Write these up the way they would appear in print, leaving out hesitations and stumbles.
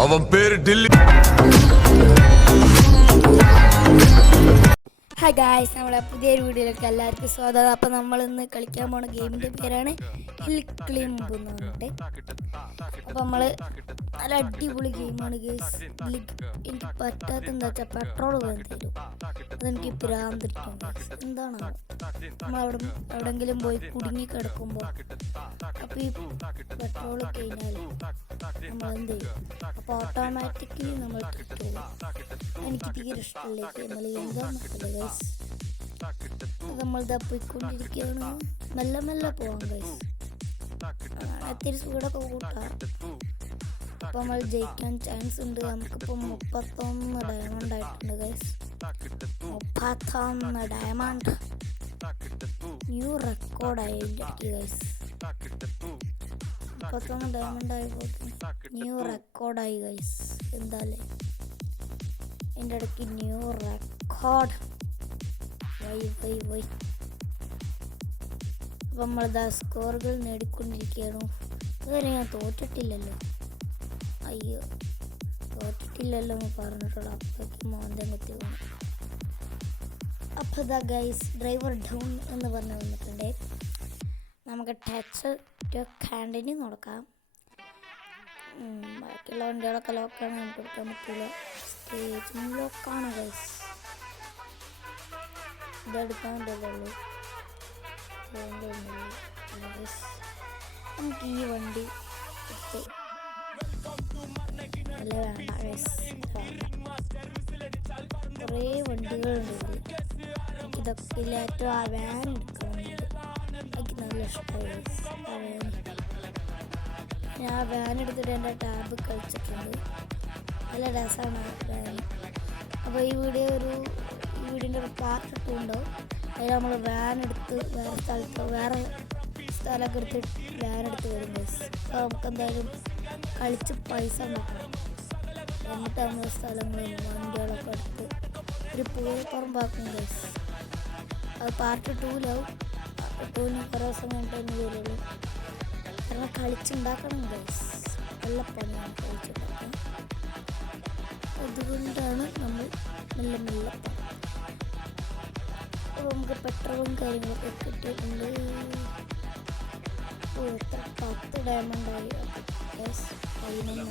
അവൻ പേര് dilly. Hi guys, നമ്മുടെ പുതിയൊരു വീഡിയോയിലേക്ക് എല്ലാവർക്കും സ്വാഗതം. അപ്പോൾ നമ്മൾ ഇന്ന് കളിക്കാൻ പോണ ഗെയിമിൻ്റെ പേരാണ് ഹിൽ ക്ലിംബ് എന്ന് പറഞ്ഞിട്ട്. അപ്പോൾ നമ്മൾ നല്ല അടിപൊളി ഗെയിമാണ് ഗൈസ്. എനിക്ക് പറ്റാത്ത എന്താ വെച്ചാൽ പെട്രോൾ വേണ്ടി തരും, അതെനിക്ക് ഭ്രാന്തിട്ടും ഗൈസ്. എന്താണ് നമ്മളവിടെ എവിടെയെങ്കിലും പോയി കുടുങ്ങി കിടക്കുമ്പോൾ അപ്പോൾ ഈ പെട്രോൾ കഴിഞ്ഞാൽ നമ്മൾ എന്ത് ചെയ്യും? അപ്പോൾ ഓട്ടോമാറ്റിക്കലി നമ്മൾ കിട്ടും. എനിക്ക് തീരെ ഇഷ്ടമില്ല നമ്മൾ എന്താണെന്നല്ല ഗൈസ്. നമ്മളിതാ പോയിക്കൊണ്ടിരിക്കുകയാണ്. മെല്ലെ മെല്ലെ പോവാം ഗൈസ്. ഇത്തിരി സ്പീഡൊക്കെ കൂട്ടാം. അപ്പോൾ നമ്മൾ ജയിക്കാൻ ചാൻസ് ഉണ്ട്. നമുക്കിപ്പോൾ 31 ഡയമണ്ട് ആയിട്ടുണ്ട് ഗൈസ്. 31 ഡയമണ്ട് ന്യൂ റെക്കോർഡായി ഗൈസ്. 31 ഡയമണ്ട് ആയപ്പോൾ ന്യൂ റെക്കോർഡായി ഗൈസ്. എന്തായാലും എൻ്റെ ഇടയ്ക്ക് ന്യൂ റെക്കോർഡ് വൈ. അപ്പം നമ്മളിതാ സ്കോറുകൾ നേടിക്കൊണ്ടിരിക്കുകയാണ്. ഇതുവരെ ഞാൻ തോറ്റിട്ടില്ലല്ലോ. അയ്യോ, തോറ്റിട്ടില്ലല്ലോ എന്ന് പറഞ്ഞിട്ടുള്ള അപ്പോഴേക്കും മോന്തം കുത്തി പോകണം. അപ്പോൾ ഇതാ ഗൈസ്, ഡ്രൈവർ ഡൗൺ എന്ന് പറഞ്ഞ് വന്നിട്ടുണ്ട്. നമുക്ക് ടച്ച് ടു കണ്ടിന്യൂ നോക്കാം. ബാക്കിയുള്ള വണ്ടികളൊക്കെ ലോക്കാണ്, നമുക്ക് എടുക്കാൻ പറ്റില്ല. സ്റ്റേജും ലോക്കാണ് ഗൈസ്. ഇതെടുക്കാൻ പറ്റുള്ളൂ. നമുക്ക് ഈ വണ്ടി എടുത്ത് അല്ല വേണ്ട ഗൈസ്. കുറേ വണ്ടികളുണ്ട്. ഇതൊക്കെ ഏറ്റവും ആ വാൻ എടുക്കുന്നുണ്ട്. എനിക്ക് നല്ല ഇഷ്ടമായി ഗൈസ് ആ വാൻ. ഞാൻ ആ വാൻ എടുത്തിട്ട് എൻ്റെ ടാബ് കളിച്ചിട്ടുണ്ട്. നല്ല രസമാണ് ആ വാൻ. അപ്പോൾ ഈ വീഡിയോൻ്റെ ഒരു പാർട്ട് 2 ഉണ്ടാവും. അതിൽ നമ്മൾ വാൻ എടുത്ത് വേറെ സ്ഥലമൊക്കെ എടുത്ത് വാൻ എടുത്ത് വരും ഗൈസ്. അപ്പോൾ നമുക്ക് എന്തായാലും കളിച്ച് പൈസ ഉണ്ടാക്കണം. എന്നിട്ട് നമ്മൾ സ്ഥലങ്ങളും വണ്ടികളൊക്കെ എടുത്ത് ഒരു പൂരപ്പുറമ്പാക്കും ഗൈസ്. അത് പാർട്ട് 2-ലാവും. പാർട്ട് 2-ന് കുറേ ദിവസം കഴിഞ്ഞിട്ട് വരുള്ളൂ. കാരണം കളിച്ചുണ്ടാക്കണം ഗൈസ്. നല്ല പണിയാണ് കളിച്ചുണ്ടാക്കാൻ. അതുകൊണ്ടാണ് നമ്മൾ മെല്ലെ മെല്ലെ. അപ്പോൾ നമുക്ക് പെട്രോളും കാര്യങ്ങളൊക്കെ കിട്ടിയിട്ടുണ്ട്. എത്ര 10 ഡയമണ്ടായി യെസ്. 11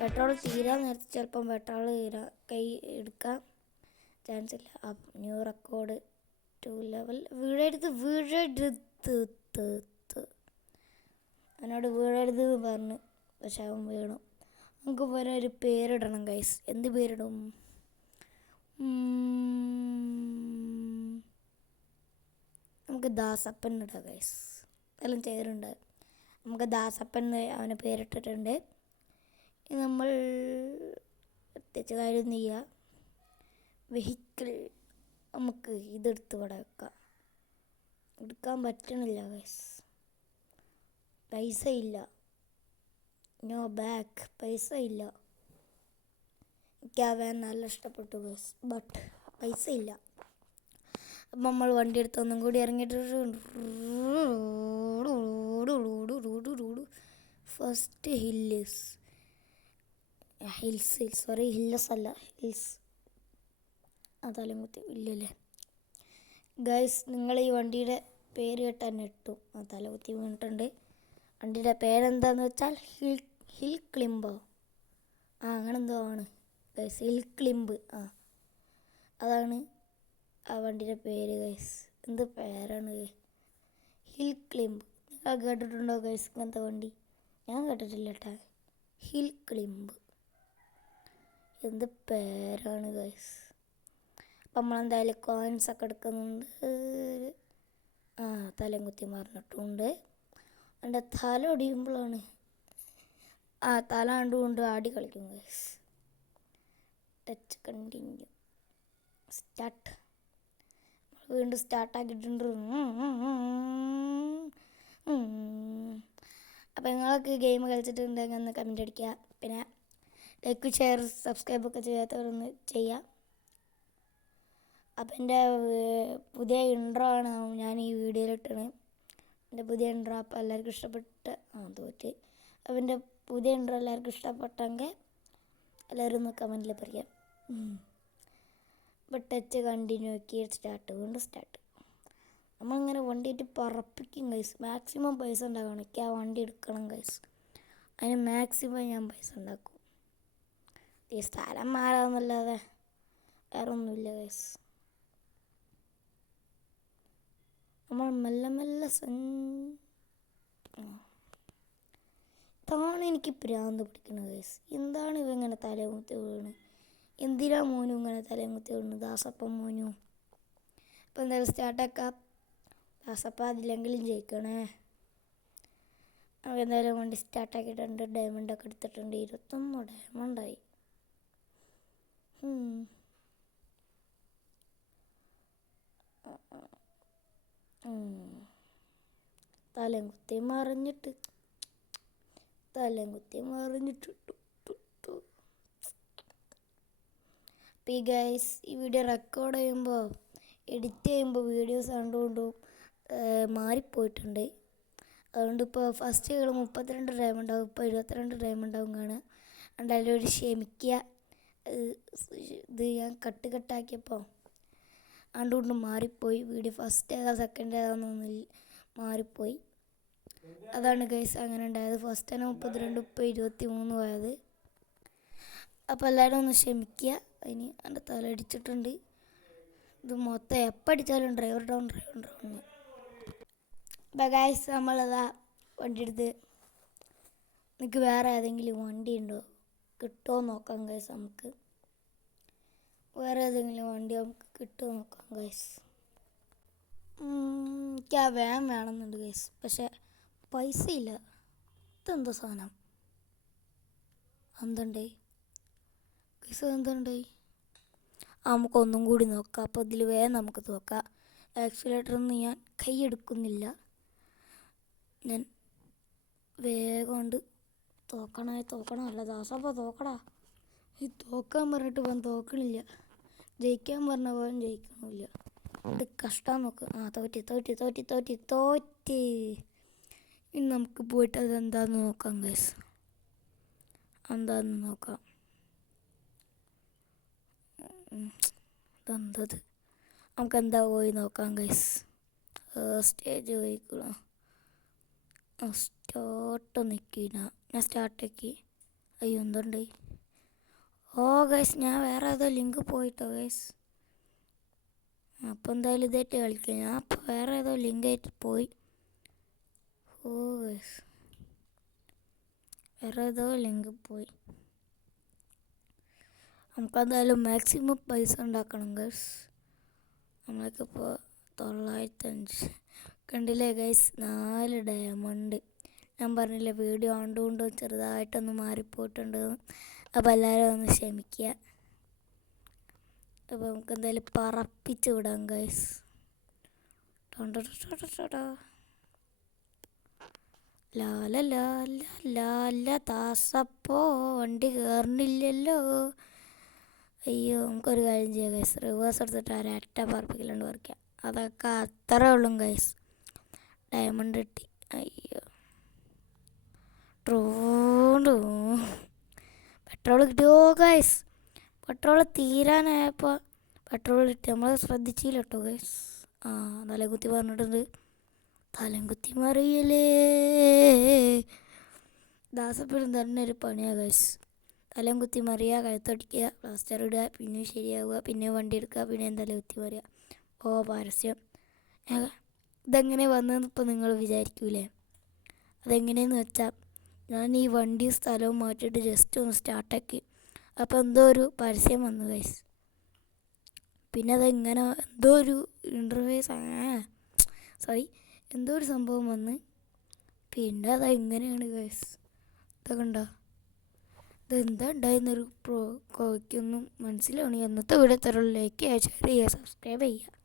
പെട്രോൾ തീരാൻ നേരത്തെ ചിലപ്പം പെട്രോൾ കൈ എടുക്കാൻ ചാൻസ് ഇല്ല. New record 2 level. വീഴരുത് അവനോട് വീഴരുത് എന്ന് പറഞ്ഞ്, പക്ഷെ അവൻ വീണു. നമുക്ക് പോലെ ഒരു പേരിടണം ഗൈസ്. എന്ത് പേരിടും? നമുക്ക് ദാസപ്പൻ ഇടാം ഗൈസ്. എല്ലാം ചേരുണ്ട്. നമുക്ക് ദാസപ്പൻ അവന് പേരിട്ടിട്ടുണ്ട്. നമ്മൾ പ്രത്യേകിച്ച് കാര്യം ചെയ്യുക. വെഹിക്കിൾ നമുക്ക് ഇതെടുത്ത് ഇവിടെ വെക്കാം. എടുക്കാൻ പറ്റണില്ല ഗൈസ്, പൈസ ഇല്ല. നോ ബാക്ക്, പൈസ ഇല്ല. എനിക്ക് ആ വാൻ നല്ല ഇഷ്ടപ്പെട്ടു ഗൈസ്, ബട്ട് പൈസ ഇല്ല. അപ്പം നമ്മൾ വണ്ടി എടുത്ത് ഒന്നും കൂടി ഇറങ്ങിയിട്ട് ഫസ്റ്റ് ഹിൽസ് സോറി ഹില്ലസ് അല്ല ഹിൽസ്. അതാലും കുത്തി ഇല്ലല്ലേ ഗൈസ്. നിങ്ങൾ ഈ വണ്ടിയുടെ പേര് കേട്ടാൽ നെട്ടും. ആ തലകുത്തി വീണിട്ടുണ്ട്. വണ്ടിയുടെ പേരെന്താന്ന് വെച്ചാൽ ഹിൽ ക്ലിംബോ അങ്ങനെ എന്തോ ആണ് ഗൈസ്. ഹിൽ ക്ലിംബ് അതാണ് ആ വണ്ടിയുടെ പേര് ഗൈസ്. എന്ത് പേരാണ് ഹിൽ ക്ലിംബ്. നിങ്ങൾ കേട്ടിട്ടുണ്ടോ ഗൈസ് ഇങ്ങനത്തെ വണ്ടി? ഞാൻ കേട്ടിട്ടില്ല കേട്ടാ. ഹിൽ ക്ലിംബ് എന്ത് പേരാണ് ഗൈസ്. അപ്പം നമ്മളെന്തായാലും കോയിൻസൊക്കെ എടുക്കുന്നുണ്ട്. തലയും കുത്തി മറിഞ്ഞിട്ടുണ്ട്. എൻ്റെ തല ഒടിയുമ്പോഴാണ് തല കണ്ടുകൊണ്ട് ആടി കളിക്കും ഗൈസ്. Touch continue start. വീണ്ടും സ്റ്റാർട്ടാക്കിയിട്ടുണ്ട്. അപ്പോൾ നിങ്ങൾക്ക് ഗെയിം കളിച്ചിട്ടുണ്ടെങ്കിൽ ഒന്ന് കമൻ്റ് അടിക്കുക. പിന്നെ ലൈക്ക് ഷെയർ സബ്സ്ക്രൈബൊക്കെ ചെയ്യാത്തവരൊന്ന് ചെയ്യുക. അപ്പം എൻ്റെ പുതിയ ഇൻട്രോ ആണ് ഞാൻ ഈ വീഡിയോയിലിട്ടത്. എൻ്റെ പുതിയ ഇൻട്രോ അപ്പോൾ എല്ലാവർക്കും ഇഷ്ടപ്പെട്ട് തോറ്റ് അവൻ്റെ പുതിയ ഇൻട്രോ എല്ലാവർക്കും ഇഷ്ടപ്പെട്ടെങ്കിൽ എല്ലാവരും ഒന്ന് കമൻറ്റിൽ പറയാം. അപ്പോൾ ടച്ച് കണ്ടിന്യൂ ആക്കി വീണ്ടും സ്റ്റാർട്ട്. നമ്മളിങ്ങനെ വണ്ടിയിട്ട് പറപ്പിക്കും ഗൈസ്. മാക്സിമം പൈസ ഉണ്ടാക്കണം. എനിക്ക് ആ വണ്ടി എടുക്കണം ഗൈസ്. അതിന് മാക്സിമം ഞാൻ പൈസ ഉണ്ടാക്കും. ഈ സ്ഥലം മാറാമെന്നല്ലാതെ വേറെ ഒന്നുമില്ല ഗൈസ്. നമ്മൾ മെല്ലെ മെല്ലെ ഇതാണ് എനിക്ക് ഭ്രാന്ത് പിടിക്കുന്നത് ഗൈസ്. എന്താണ് ഇവ ഇങ്ങനെ തലകുത്തി വീണ്? എന്തിനാ മോനും ഇങ്ങനെ തലകുത്തി വീണ്? ദാസപ്പം മോനും. അപ്പോൾ എന്തായാലും സ്റ്റാർട്ടാക്കാം. ദാസപ്പ അതിലെങ്കിലും ജയിക്കണേ. നമുക്ക് എന്തായാലും വണ്ടി സ്റ്റാർട്ടാക്കിയിട്ടുണ്ട്. ഡയമണ്ടൊക്കെ എടുത്തിട്ടുണ്ട്. 21 ഡയമണ്ടായി. തലയും കുത്തി മറിഞ്ഞിട്ട് ഈ ഗൈസ് ഈ വീഡിയോ റെക്കോർഡ് ചെയ്യുമ്പോൾ എഡിറ്റ് ചെയ്യുമ്പോൾ വീഡിയോസ് കണ്ടുകൊണ്ടും മാറിപ്പോയിട്ടുണ്ട്. അതുകൊണ്ട് ഇപ്പോൾ ഫസ്റ്റ് 32 ഡയമണ്ട് ആവും, ഇപ്പോൾ 22 ഡയമണ്ട് ആവും കാണുക. എന്തായാലും ഒരു ക്ഷമിക്കുക. ഇത് ഞാൻ കട്ടാക്കിയപ്പോൾ അതുകൊണ്ട് മാറിപ്പോയി. വീഡിയോ ഫസ്റ്റ് ഏതാ സെക്കൻഡ് ഏതാണെന്നൊന്നും മാറിപ്പോയി. അതാണ് ഗൈസ് അങ്ങനെ ഉണ്ടായത്. ഫസ്റ്റ് തന്നെ 32, ഇപ്പോൾ 23 പോയത്. അപ്പോൾ എല്ലാവരും ഒന്ന് ക്ഷമിക്കുക. അതിന് എൻ്റെ തല അടിച്ചിട്ടുണ്ട്. ഇത് മൊത്തം എപ്പോൾ അടിച്ചാലും ഡ്രൈവർ ഡൗൺ. അപ്പോൾ ഗൈസ് നമ്മളിതാ വണ്ടി എടുത്ത് നിങ്ങൾക്ക് വേറെ ഏതെങ്കിലും വണ്ടി ഉണ്ടോ കിട്ടുമോ നോക്കാം ഗൈസ്. നമുക്ക് വേറെ ഏതെങ്കിലും വണ്ടി നമുക്ക് കിട്ടുമോ നോക്കാം ഗൈസ്. എനിക്ക് ആ വേണമെന്നുണ്ട് ഗൈസ്. പക്ഷേ പൈസ ഇല്ല. ഇതെന്താ സാധനം? എന്തുണ്ടായി ഗൈസ്? എന്തുണ്ടായി? നമുക്കൊന്നും കൂടി നോക്കാം. അപ്പോൾ ഇതിൽ നമുക്ക് നോക്കാം. ആക്സിലേറ്ററൊന്നും ഞാൻ കൈയെടുക്കുന്നില്ല. ഞാൻ വേഗം കൊണ്ട് തോക്കണമല്ല ദാസപ്പോൾ തോക്കടാ. ഈ തോക്കാൻ പറഞ്ഞിട്ട് പോകാൻ തോക്കണില്ല. ജയിക്കാൻ പറഞ്ഞ പോകാൻ ജയിക്കണില്ല. ഇത് കഷ്ടം നോക്ക്. തോറ്റി. ഇനി നമുക്ക് പോയിട്ട് അതെന്താന്ന് നോക്കാം ഗൈസ്. എന്താന്ന് നോക്കാം. ഇതെന്തത്? നമുക്കെന്താ പോയി നോക്കാം ഗൈസ്. സ്റ്റേജ് പോയിക്കോളാം. സ്റ്റാർട്ട് നിൽക്കില്ല. ഞാൻ സ്റ്റാർട്ടാക്കി. അയ്യോ എന്തുണ്ട്? ഗൈസ് ഞാൻ വേറെ ഏതോ ലിങ്ക് പോയിട്ടോ ഗൈസ്. അപ്പോൾ എന്തായാലും ഇതായിട്ട് കളിക്കാം. ഞാൻ അപ്പോൾ വേറെ ഏതോ ലിങ്കായിട്ട് പോയി. ഗൈസ് വേറെ ഏതോ ലിങ്ക് പോയി. നമുക്കെന്തായാലും മാക്സിമം പൈസ ഉണ്ടാക്കണം ഗൈസ്. നമ്മൾക്കിപ്പോൾ 905 കണ്ടില്ലേ ഗൈസ്? 4 ഡയമണ്ട്. ഞാൻ പറഞ്ഞില്ലേ വീഡിയോ കൊണ്ടും ചെറുതായിട്ടൊന്ന് മാറിപ്പോയിട്ടുണ്ട്. അപ്പോൾ എല്ലാവരും ഒന്ന് ക്ഷമിക്കുക. അപ്പോൾ നമുക്ക് എന്തായാലും പറപ്പിച്ച് വിടാം ഗൈസ്. ദാസപ്പോ വണ്ടി കയറണില്ലല്ലോ. അയ്യോ നമുക്കൊരു കാര്യം ചെയ്യാം ഗൈസ്. റിവേഴ്സ് എടുത്തിട്ട് ഒരൊറ്റ പറപ്പിക്കലുണ്ട് പറിക്കാം. അതൊക്കെ അത്രേ ഉള്ളൂ ഗൈസ്. ഡയമണ്ട് കിട്ടി. അയ്യോ പെട്രോൾ കിട്ടിയോ ഗൈസ്? പെട്രോൾ തീരാനായപ്പോൾ പെട്രോൾ കിട്ടി. നമ്മൾ ശ്രദ്ധിച്ചില്ല കേട്ടോ ഗൈസ്. തലകുത്തി പറഞ്ഞിട്ടുണ്ട്. തലകുത്തി മറിയലേ. ദാസപ്പഴും തന്നെ ഒരു പണിയാണ് ഗൈസ്. തലയും കുത്തി മറിയുക, കഴുത്തടിക്കുക, പ്ലാസ്റ്റർ ഇടുക, പിന്നെ ശരിയാവുക, പിന്നെ വണ്ടി എടുക്കുക, പിന്നെ തലകുത്തി മറിയുക. പരസ്യം. ഇതെങ്ങനെ വന്നതെന്ന് ഇപ്പോൾ നിങ്ങൾ വിചാരിക്കൂലേ? അതെങ്ങനെയെന്ന് വെച്ചാൽ ഞാൻ ഈ വണ്ടി സ്ഥലവും മാറ്റിയിട്ട് ജസ്റ്റ് ഒന്ന് സ്റ്റാർട്ടാക്കി. അപ്പോൾ എന്തോ ഒരു പരസ്യം വന്നു ഗൈസ്. പിന്നെ അതെങ്ങനെ എന്തോ ഒരു ഇൻ്റർഫേസ് എന്തോ ഒരു സംഭവം വന്ന് പിന്നെ അതെങ്ങനെയാണ് ഗൈസ്. ഇതൊക്കെ ഉണ്ടോ? ഇതെന്താ ഉണ്ടായിരുന്നൊരു കോയ്ക്കൊന്നും മനസ്സിലാവണേ. അന്നത്തെ വീഡിയോ തരുള്ളൂ. ലൈക്ക് ചെയ്യുക, ഷെയർ ചെയ്യുക, സബ്സ്ക്രൈബ് ചെയ്യുക.